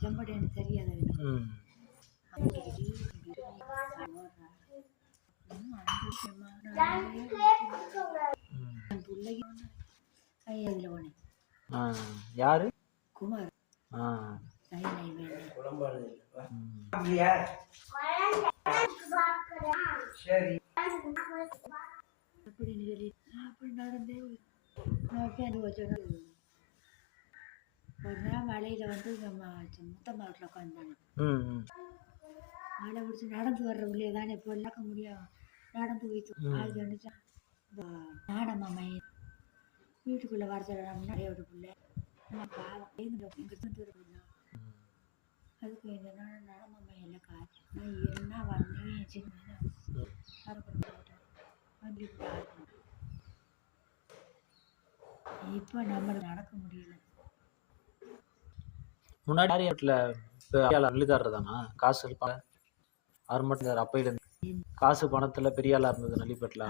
செம்பட்டின்னு தெரியாது. யாரு? குமார். ஒரு நாள் மலையில வந்து நம்ம முத்தம்மா வீட்டில் உட்காந்தாங்க. மழை பிடிச்சி நடந்து வர்ற உள்ளே தானே இப்போ இல்லாக்க முடியும். நடந்து போயிட்டு ஆள் கண்டுச்சா நாடம்மா மையம் வீட்டுக்குள்ளே வர சொல்லலாம். நிறைய வீட்டுக்குள்ளே பாவம் அதுக்கு என்னன்னா நடமா மையில காய்ச்சி என்ன வந்தேன் சின்ன இப்போ நம்ம நடக்க முடியல. முன்னாடி தானா காசு இருப்பாங்க அவர் மட்டும் அப்பையில காசு பணத்துல பெரிய ஆளா இருந்தது நள்ளிப்பேட்டில்.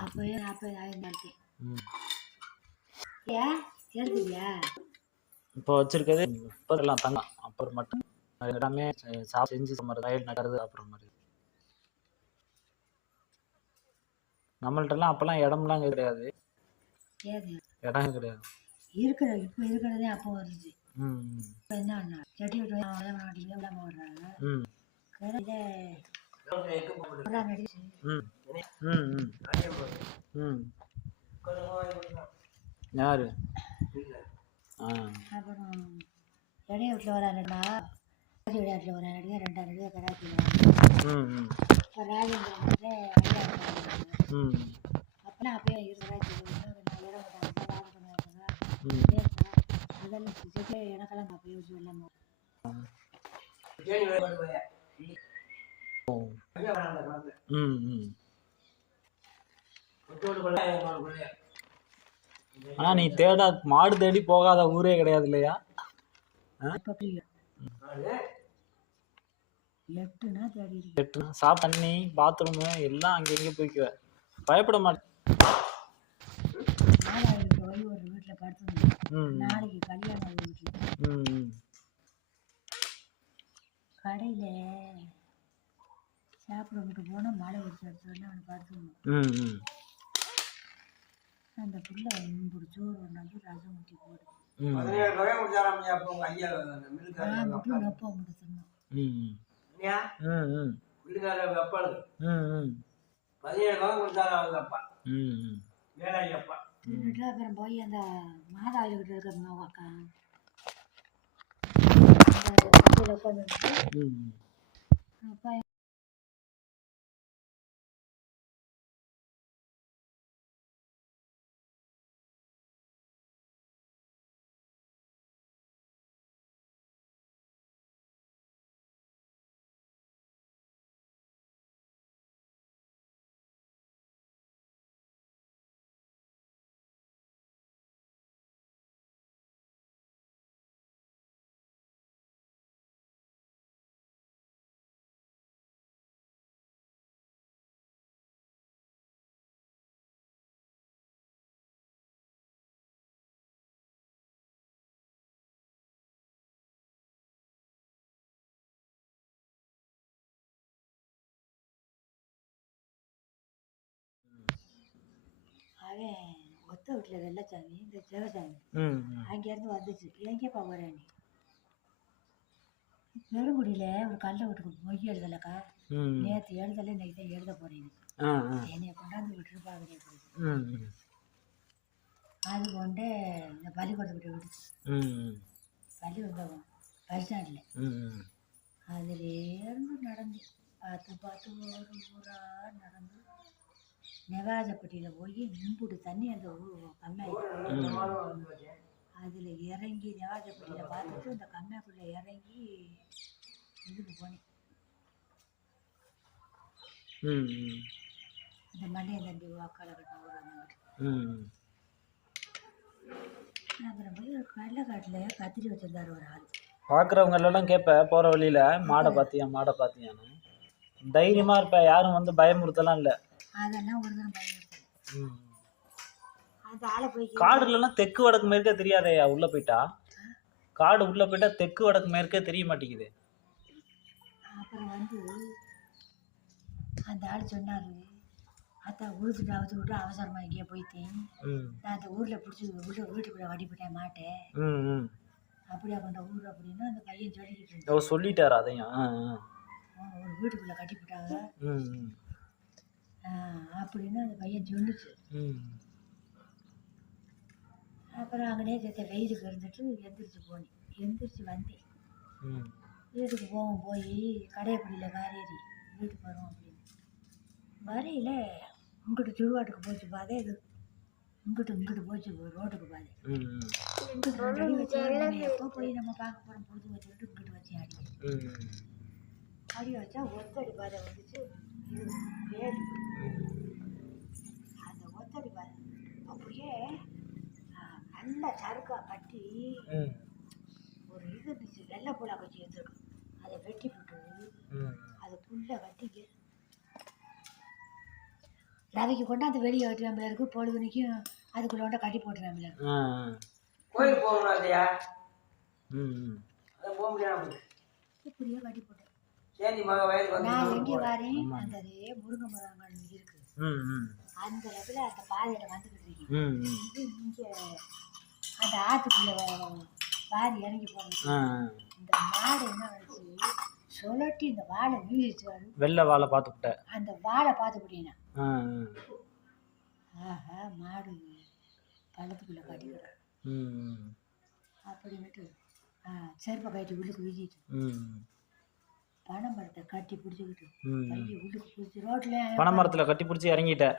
இப்போ வச்சிருக்கிறது இப்போ எல்லாம் தங்கம். அப்புறம் மட்டும் எல்லாமே செஞ்சு ரயில் நகருது. அப்புறம் மாதிரி நம்மள்ட்டெல்லாம் அப்பெல்லாம் இடம்லாம் கிடையாது. இடம் கிடையாது. இருக்கிற இப்போ இருக்கிறதே அப்போ வருது. என்ன செடி விடுறாங்க. யாரு? அப்புறம் இடைய வீட்டில் வராங்கடா விளையாட்டில் வராங்க. 2 அடி கராச்சி இப்போ ராஜேந்திரன் அப்பெல்லாம் அப்பயே கராச்சி அதெல்லாம் எனக்கெல்லாம் அப்பயே வச்சு வெள்ளாம ஆனா நீ தேடா மாடு தேடி போகாத ஊரே கிடையாது இல்லையா? சாப் தண்ணி பாத்ரூம் எல்லாம் அங்க எங்க போய்க்குவ. பயப்பட மாட்டேன். ஒரு வீட்டுல படுத்து நாளைக்கு கல்யாணம் வீட்டுல கடையில சாப்பிட விட்டு போனா மழை வச்சு அவனை படுத்து அந்த பிள்ளை சோறு ஒன்றாந்து ரசம் ஊற்றி போடு. நொப்பம் முடிச்சிடணும். அப்புறம் போய் அந்த மாதாவில் கிட்ட இருக்கிற அக்கா அப்பா அவன் ஒத்த வீட்டில் வெள்ளச்சாமி இந்த சிவசாமி அங்கேருந்து வந்துச்சு. எங்கேப்பா வரேன் பெருங்குடியில் ஒரு கல்லை வீட்டுக்கு மொய் எழுதலக்கா. நேற்று எழுதலை இன்னைக்கு தான் எழுத போறேன். என்னைய கொண்டாந்து விட்டுருப்பாங்க. அது கொண்டு இந்த பள்ளிக்கூடத்துக்கிட்ட விடுச்சு. பள்ளிக்கூடம் பஸ் ஸ்டாண்டில் அதுலேருந்து நடந்து பார்த்து ஒரு ஊராக நடந்து நெவாஜப்பட்டியில் போய் நிம்புடு தண்ணி அந்த கம்மாய் அதில் இறங்கி நெவாஜப்பட்டியில் பார்த்துட்டு அந்த கம்மாய்க்குள்ளே இறங்கி இதுக்கு போனேன். இந்த மண்டையை தண்டி வாக்காள கட்டின அப்புறம் போய் ஒரு கடலைக்காட்டில் கத்திரி வச்சிருந்தாரு ஒரு ஆள். பார்க்குறவங்க எல்லாம் கேட்ப போகிற வழியில் மாடை பார்த்தியான்னு தைரியமாக இருப்ப. யாரும் வந்து பயமுறுத்தலாம் இல்லை. அதெல்லாம் ஒரு தான் பயமுறுத்தல. அந்த ஆளை போய் காடுலாம் தெற்கு வடக்கு மேற்க தெரியாதே. உள்ளே போயிட்டா காடு உள்ள போயிட்டா தெற்கு வடக்கு மேற்கே தெரிய மாட்டேங்குது. அப்புறம் வந்து அந்த ஆள் சொன்னாரு, அதான் உழுதுட்டு அவுத்து விட்டு அவசரமாக எங்கேயோ போயிட்டேன், நான் அந்த ஊரில் பிடிச்சி உள்ள வீட்டுக்குள்ளே வடிப்பட்டேன் மாட்டேன் அப்படியா கொண்ட ஊர் அப்படின்னு அந்த பையன் சொல்லிக்கிட்டு இருந்தான். சொல்லிட்டாரு அதையும். ஒரு வீட்டுக்குள்ளே கட்டிவிட்டாங்க அப்படின்னு அந்த பையன் சொல்லிச்சு. அப்புறம் அங்கனே வெயிலுக்கு இருந்துட்டு எந்திரிச்சு வந்தேன். வீட்டுக்கு போய் கடையப்படியில் காரேறி வீட்டுக்கு வரும் அப்படின்னு வரையில் இங்கிட்டு திருவாட்டுக்கு போச்சு பாதை, இது இங்கிட்டு போச்சு ரோட்டுக்கு பாதை. இங்கிட்டு அடி வச்சு எப்போ போய் நம்ம பார்க்க போகிறோம் பொழுது வச்சுக்கிட்டு இங்கிட்டு வச்சு அடி வச்சா ஒத்தடி பாதை வந்துச்சு. இது வேலி, அந்த ஒத்தடி பாதை அப்படியே நல்லா சறுக்கா கட்டி ஒரு இது இருந்துச்சு, வெள்ளை புலா கட்டி எடுத்துருக்கு. அதை வெட்டி போட்டு அதை புல்லை கட்டிக்கு ரவைக்கு கொண்டாந்து வெளியே வெட்டுவாம்பில் இருக்கு. பொழுதுனைக்கும் அதுக்குள்ள கொண்ட கட்டி போட்டுருவாம்பில் கோயில் போகணும் இல்லையா? இப்படியே கட்டி போட்டேன். நான் எங்கே வரேன், அந்த முருங்கை மரங்கள் இருக்கு அந்த இடத்துல அந்த பாதையில வந்துக்கிட்டு இருக்கேன். இது இங்கே அந்த ஆற்றுக்குள்ள வாரி இறங்கி போனேன். இந்த மாடு என்ன வந்துச்சு, சுழட்டி இந்த வாழை வீழ்ச்சி வெள்ளை வாழை பார்த்துக்கிட்டேன். அந்த வாழை பார்த்துக்கிட்டேன்னா ஆஹா மாடு பள்ளத்துக்குள்ள கட்டிக்கிறேன் அப்படின்ட்டு செருப்பை கட்டி உள்ளுக்கு வீசிட்டு பனைமரத்தை கட்டி பிடிச்சிக்கிட்டு பைய உள்ளுக்கு பிடிச்சி ரோட்ல பனைமரத்தில் கட்டி பிடிச்சி இறங்கிட்டேன்.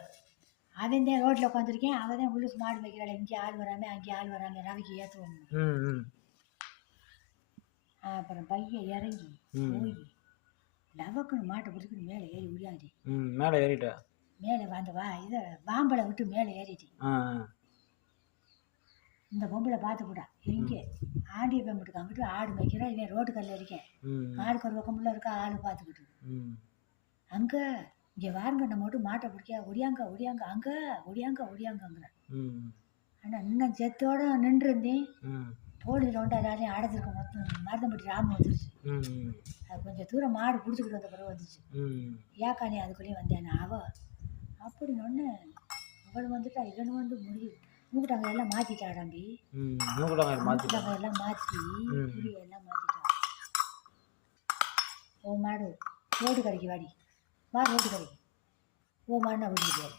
அவன் தான் ரோட்டில் உட்காந்துருக்கேன். அவன் தான் உள்ளுக்கு மாடு வைக்கிறாள், இங்கே ஆள் வராமல் அங்கே ஆள் வராமல் ரவிக்கு ஏற்றுவோம். அப்புறம் பையன் இறங்கி போய் லவக்குன்னு மாட்டை பிடிச்சிக்கிட்டு மேலே ஏறி விடாது. மேலே ஏறிட்டேன். மேலே அந்த இதை வாம்பளை விட்டு மேலே ஏறிட்டேன். இந்த பொம்பளை பார்த்து போட்டா எங்கே ஆண்டிய பெம்பட்டுக்கு அங்கிட்டு ஆடு வைக்கிறா, இவன் ரோட்டு கல்ல இருக்கேன். ஆடுக்கு ஒரு பக்கமுள்ள இருக்கா ஆள் பார்த்துக்கிட்டு அங்கே இங்கே வாருங்க நம்ம மட்டும் மாட்டை பிடிக்க ஒடியாங்க ஒடியாங்க அங்கே ஒடியாங்கங்கிறேன். ஆனால் இன்னும் செத்தோட நின்றுருந்தேன். போலீஸில் வந்து எல்லாரையும் அடைச்சிருக்க மொத்தம் மருதம்பட்டி ராம வந்துருச்சு. அது கொஞ்சம் தூரம் மாடு பிடிச்சிக்கிட்டு வந்த பிறகு வந்துச்சு. ஏக்கானே அதுக்குள்ளேயும் வந்தேன் அப்படின்னு ஒன்று இவனு வந்துட்டா இவனு வந்து முடிவு மூக்கிட்டாங்க எல்லாம் மாற்றிட்டாடாம்பி. மூக்கிட்டாங்க எல்லாம் மாற்றி எல்லாம் மாற்றிட்டான். ஓ மாடு ரோடு கரைக்கு வாடி வா, ரோடு கரைக்கு ஓ மாடுனா விட்டுட்டு போயாரு.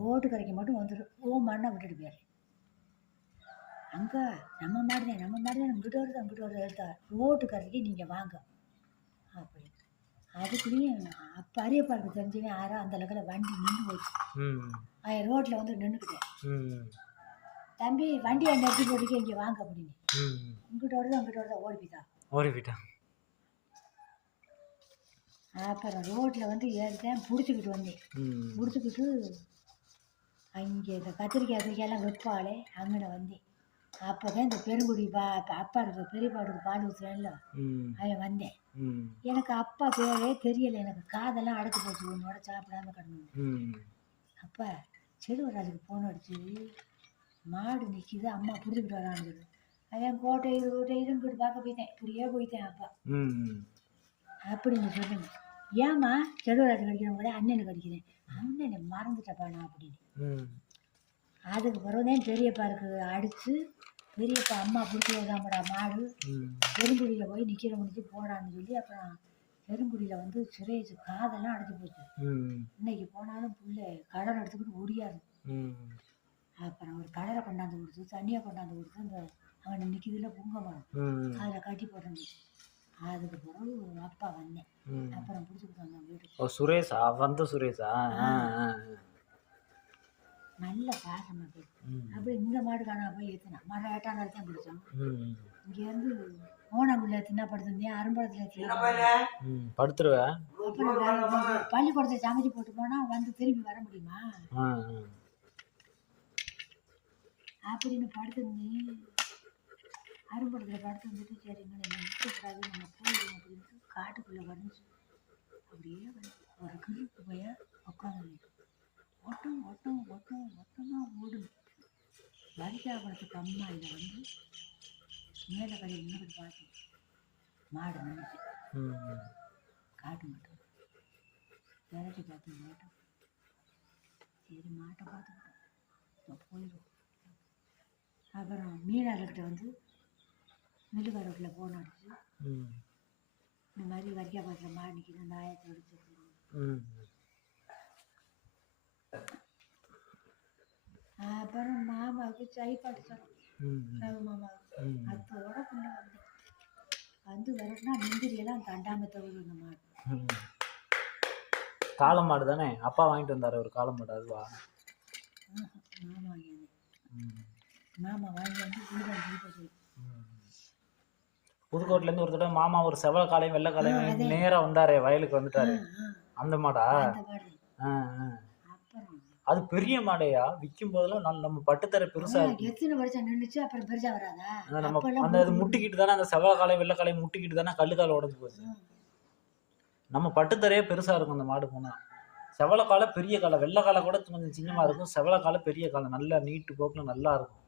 ரோடு கரைக்கு மட்டும் வந்துடும், ஓ மாடுனா விட்டுட்டு போயாரு. அங்கே நம்ம மாடு தான் இங்கிட்ட வருது எடுத்தா ரோட்டு கரைக்கு நீங்கள் வாங்க அப்படி. அதுக்குள்ளேயும் அப்போ அரியப்பாருக்கு தெரிஞ்சவன் யாரோ அந்த அளவுக்கு வண்டி நின்று போச்சு. ரோட்டில் வந்து நின்றுக்கிட்டேன். தம்பி வண்டியை நெட்டி போட்டுக்க இங்கே வாங்க அப்படின்னு. இங்கிட்ட வருதா ஓடி போயிட்டான். அப்புறம் ரோட்டில் வந்து ஏறிட்டேன், பிடிச்சிக்கிட்டு வந்தேன். பிடிச்சிக்கிட்டு அங்கே இந்த கத்திரிக்காயெல்லாம் வைப்பாளே அங்கே வந்தேன். அப்போ தான் இந்த பெருங்குடி அப்பா இருக்கு பெரியப்பாடுக்கு பால் ஊற்றுறேன்ல அவன் வந்தேன். எனக்கு அப்பா பேரே தெரியலை, எனக்கு காதெல்லாம் அடைச்சி போச்சு, உன்னோட சாப்பிடாம கிடந்தேன். அப்போ செல்வராஜுக்கு ஃபோன் அடிச்சு மாடு நிற்கிது அம்மா பிடிச்சிக்கிட்டு வரான்னு. அவன் கோட்டை இதுங்கிட்டு பார்க்க போயிட்டேன், இப்படியே போயிட்டேன். அப்பா அப்படின்னு சொல்லுங்க, ஏம்மா செல்வராஜு கடிக்கிறவங்களே அண்ணனுக்கு கடிக்கிறேன், அண்ணனை மறந்துட்டப்பா நான் அப்படின்னு. அதுக்கு பிறகுதான் பெரியப்பாருக்கு அடித்து பெரியப்பா அம்மா பிடிச்சி விடாமடா மாடு பெருங்குடியில் போய் நிற்கிறவனுக்கு போடான்னு சொல்லி அப்புறம் பெருங்குடியில் வந்து சுரேஷ் காதெல்லாம் அடைச்சி போச்சு. இன்னைக்கு போனாலும் புள்ள கடலை எடுத்துக்கிட்டு ஒடியாது. அப்புறம் ஒரு கடலை கொண்டாந்து கொடுத்து தண்ணியை கொண்டாந்து கொடுத்து அந்த அவனை நிற்கிதுல புங்க மரம் அதில் கட்டி போட்டேன். அதுக்கு பிறகு அப்பா வந்தேன். அப்புறம் பிடிச்சிக்கிட்டு வந்தேன் வீட்டுக்கு. சுரேஷா வந்து சுரேஷா நல்ல பாசமாக போய் அப்படி இந்த மாடு காணா போய் ஏற்றினா மரம் 8ஆம் நாள் தான் பிடிச்சோம். இங்கேருந்து ஓனாங்குள்ள தின்னா படுத்திருந்தேன், அரும்பாளத்தில் படுத்துருவேன். அப்புறம் பள்ளிக்கூடத்தை சமைச்சு போட்டு போனால் வந்து திரும்பி வர முடியுமா அப்படின்னு படுத்திருந்தேன். அரும்பாளத்தில் படுத்துருந்துட்டு சரிங்க நம்ம நிற்கக்கூடாது நம்ம போயிடுவோம் அப்படின்ட்டு காட்டுக்குள்ளே வந்துச்சு. அப்படியே ஒரு கிருக்கு போய் உட்காந்து ஒட்டமாக ஓடும். வரிசாபுரத்துக்கு அம்மா இதை வந்து மேலே கடை முன்னாடி பார்த்தேன் மாடு நினைச்சு ம் காட்டு மாட்டோம் விரட்டி பார்த்து மாட்டோம். சரி மாட்டை பார்த்துக்கிட்டோம் போயிடும். அப்புறம் மீனாளர்கிட்ட வந்து மில்லுக்காரர்கிட்ட ஃபோன் அடிச்சு ம் இந்த மாதிரி வரிக்கா பார்க்குற மாடு நிற்கிது அந்த ஆயத்தை அடிச்சு ம் அப்புறம் மாமாவுக்கு சாய்ப்பாட்டு சொன்னோம். ம் ரகு மாமாவுக்கு ம் அத்தோட கொண்டு வந்து விரட்டினா முந்திரியெல்லாம் தண்டாம தவிர அந்த மாடு. ம் காளை மாடு தானே அப்பா வாங்கிட்டு வந்தார் ஒரு காளை மாடு அதுவா? மாமா வாங்கியது. ம் மாமா வாங்கி வந்து வீடு சொல்லி புதுக்கோட்டையிலேருந்து ஒரு தடவை மாமா ஒரு செவல காலையும் வெள்ளை காலையும் நேராக வந்தாரே வயலுக்கு வந்துட்டாரு. அந்த மாடா? அந்த மாடு. ஆ ஆ. அப்புறம் அது பெரிய மாடையா? விற்கும் போதெல்லாம் நம்ம பட்டுத்தர பெருசா இருக்கு. எத்தனை வருஷம் நின்றுச்சு அப்புறம் பெருசா வராதா? நம்ம அப்பெல்லாம் அந்த இது முட்டிக்கிட்டு தானே அந்த செவல காலை வெள்ளை காலை முட்டிக்கிட்டு தானே கல்லுக்கால் உடஞ்சு போச்சு. நம்ம பட்டுத்தரையே பெருசா இருக்கும் அந்த மாடு போனா. செவல காலை பெரிய காலை, வெள்ளை காலை கூட கொஞ்சம் சின்னமா இருக்கும், செவல காலை பெரிய காலை நல்லா நீட்டு போக்குல நல்லா இருக்கும்.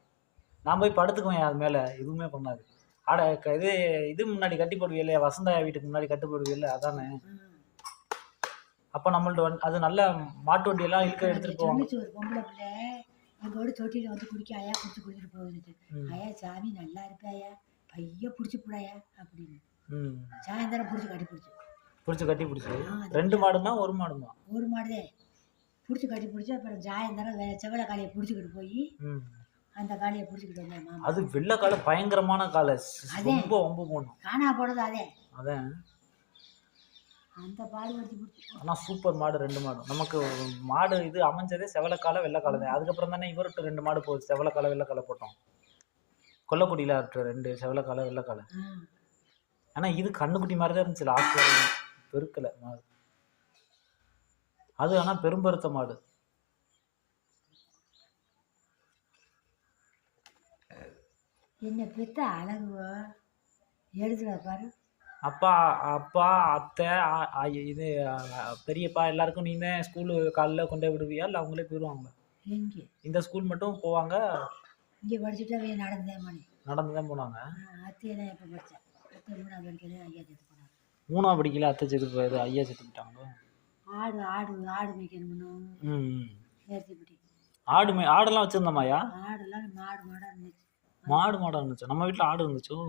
நான் போய் படுத்துக்குவேன் அது மேல, எதுவுமே பண்ணாது. ஆட இது முன்னாடி கட்டி போடுவீ இல்லையா, வசந்தாயா வீட்டுக்கு முன்னாடி கட்டு போடுவீ இல்லை அதானே? அப்ப நம்மள்ட்ட அது நல்ல மாட்டு வண்டி எல்லாம் இழுக்க எடுத்துட்டு போவாங்க. சொன்னிச்சு ஒரு பொம்பளை பிள்ளை எங்கோட தொட்டியில வந்து குடிக்க ஆயா குடிச்சு குடிச்சிட்டு போகுதுட்டு. ஐயா சாமி நல்லா இருப்பாயா பைய பிடிச்சி போடாயா அப்படின்னு சாயந்தரம் பிடிச்சி கட்டி பிடிச்சி. ரெண்டு மாடுமா ஒரு மாடுமா? ஒரு மாடுதே பிடிச்சி கட்டி பிடிச்சி. அப்புறம் சாயந்தரம் செவலை காலையை பிடிச்சிக்கிட்டு போய் அந்த காலையை பிடிச்சிக்கிட்டு வந்தேன் மாமா. அது வெள்ளை காலை பயங்கரமான காலை, ரொம்ப ஒம்பு போகணும். காணா போனது அதே அதான் அந்த பாடு வச்சு பிடிச்சி. ஆனால் சூப்பர் மாடு ரெண்டு மாடும். நமக்கு மாடு இது அமைஞ்சதே செவலைக்காலை வெள்ளைக்காலை தான். அதுக்கப்புறம் தானே இவர்கிட்ட ரெண்டு மாடு போகுது, செவலைக்காலை வெள்ளைக்காலை போட்டோம். கொல்லக்குடியில் இருக்க ரெண்டு செவலைக்காலை வெள்ளைக்காலை. ஆனால் இது கண்ணுக்குட்டி மாதிரி தான் இருந்துச்சு லாஸ்ட் வரைக்கும், பெருக்கலை மாடு அது. ஆனால் பெரும்பருத்த மாடு. என்ன பெத்த அழகு எழுதுற பாரு. அப்பா அப்பா அத்தை இது பெரியப்பா எல்லாருக்கும் நீ தான் ஸ்கூலு காலைல கொண்டு போய் விடுவியா இல்லை அவங்களே போயிடுவாங்களா? எங்கே இந்த ஸ்கூல் மட்டும் போவாங்க? இங்கே படிச்சுட்டு அவங்க நடந்து தான் போனாங்க. அத்தையெல்லாம் எப்போ படித்தேன்? அத்தை 3ஆவது படிக்கல, ஐயா செத்து போனாங்க. 3ஆவது படிக்கல, அத்தை செத்து போயிடுது, ஐயா செத்து போயிட்டாங்க. ஆடு ஆடு ஆடு மேய்க்கணும்னு நேர்த்திப்பட்டி ஆடுலாம் வச்சுருந்தோமாயா? ஆடுலாம் மாடாக இருந்துச்சு. மாடாக இருந்துச்சு. நம்ம வீட்டில் ஆடு இருந்துச்சோ.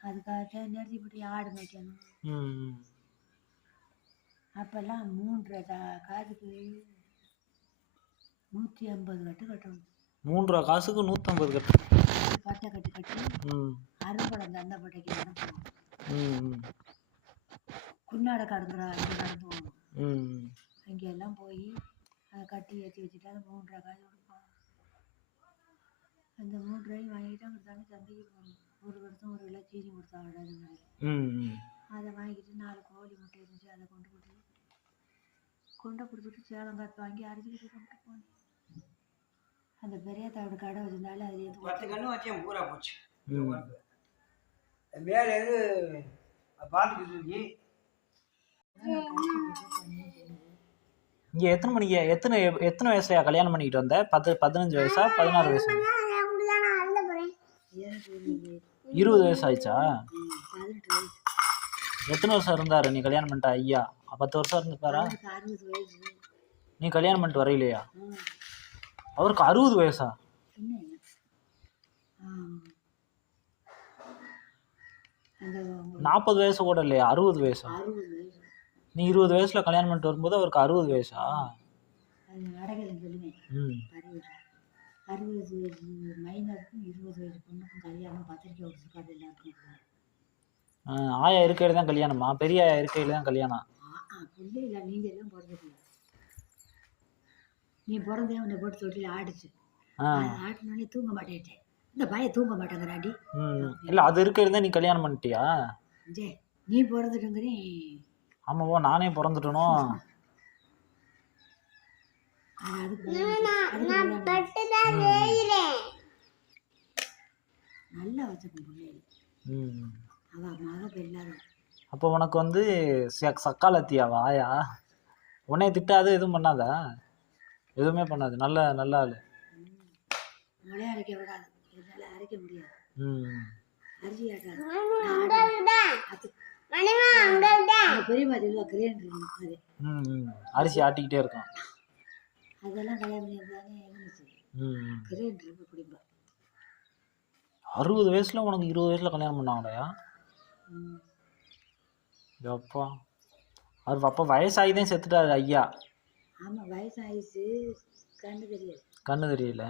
அதுக்காக நேர்த்திப்பட்டி ஆடு மேய்க்கணும். அப்போல்லாம் 3.5 காதுக்கு 150 கட்டு கட்டணும். 3 காசுக்கு 150 கட்டு பட்டை கட்டி அறுபடம் தந்தப்பட்டைக்கு நடப்போம். குன்னாடை கடந்துடா இங்கே கடந்து போகணும். அங்கெல்லாம் போய் அதை கட்டி ஏற்றி வச்சுட்டா 3.5 காசு கொடுப்பாங்க. அந்த 3 ரூபாய் வாங்கிட்டு அங்கே தானே சந்தைக்கு போகணும். ஒரு வருஷம் 1 கிலோ சீனி கொடுத்தாங்க அது மாதிரி. அதை வாங்கிட்டு 4 கோழி முட்டை இருந்துச்சு, அதை கொண்டு கொடுத்துட்டு சேலம் காற்று வாங்கி அரைச்சிக்கிட்டு கொண்டு போனேன். அந்த பெரிய தாவோட கடை வச்சிருந்தாலும் அது 10 கன்று வச்சேன், பூரா போச்சு. மேலே எது பார்த்துக்கிட்டு இருக்கி. இங்கே எத்தனை வயசுலையா கல்யாணம் பண்ணிக்கிட்டு வந்த? 15 வயசா 16 வயசா? 20 வயசு ஆயிடுச்சா? 18 வயசு. எத்தனை வருஷம் இருந்தாரு நீ கல்யாணம் பண்ணிட்ட ஐயா? 10 வருஷம் இருந்துப்பாரா? 60 வயசு. நீ கல்யாணம் பண்ணிட்டு வரையிலையா? அவருக்கு 60 வயசா? 40 வயசு கூட இல்லையா? 60 வயசா? 60 வயசு. நீ 20 வயசுல கல்யாணம் பண்ணிட்டு வரும்போது அவருக்கு 60 வயசா? அது நடக்கலைன்னு சொல்லுவேன். 60 வயசு மைனருக்கும் 20 வயசு பொண்ணுக்கும் கல்யாணம் பத்திரிக்கை ஒடிச்சுக்காது எல்லாருக்கும். ஆயா இருக்கையில தான் கல்யாணமா? பெரிய ஆயா இருக்கையில தான் கல்யாணம்? பிள்ளை இல்லை, நீங்கள் எல்லாம் பிறந்ததில்லை. நீ பிறந்தே உன்னை போட்டு தொட்டில் ஆடிச்சு. ஆட்டினோடனே தூங்க மாட்டேன்ட்டேன். இந்த பையன் தூங்க மாட்டேங்கிறாண்டி. இல்லை அது இருக்கையில தான் நீ கல்யாணம் பண்ணிட்டியா? நீ பிறந்துட்டுங்கிறேன். ஆமாவோ நானே பிறந்துட்டனோ? நல்லா வச்சுக்கணும் பிள்ளைகள். அவ மக பெல்லாரும். அப்போ உனக்கு வந்து சக்காலத்தியாவா ஆயா? உன்னைய திட்டாது எதுவும் பண்ணாதா? எதுவுமே பண்ணாது. நல்ல ஆளு. மொழியை அரைக்க விடாது, என்னால் அரைக்க முடியாது. அரிசி ஆட்டாது பெரியம்மா சொல்லுவா கிரைண்டர் அது அரிசி ஆட்டிக்கிட்டே இருக்கும். அதெல்லாம் கல்யாணம் பண்ணியிருந்தானே எங்கன்னு கிரைண்டர் ரொம்ப பிடிப்பா. 60 வயசுல உனக்கு 20 வயசுல கல்யாணம் பண்ணாங்களையா? அப்பா அவர் அப்பா வயசாகிதான் செத்துட்டாரு ஐயா. ஆமா வயசாயிடுச்சு, கண்ணு தெரியாது. கண்ணு தெரியல.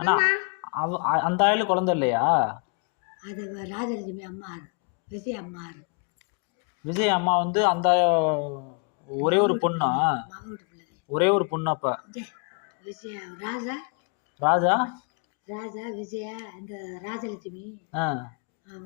ஆனா அந்த ஆயில குழந்தை இல்லையா? அது ராஜலட்சுமி அம்மா, விஜய் அம்மா. விஜய் அம்மா வந்து அந்த ஒரே ஒரு பொண்ணா? ஒரே ஒரு பொண்ணு. அப்ப விஜயா ராஜா ராஜா ராஜா விஜயா அந்த ராஜலட்சுமி அவ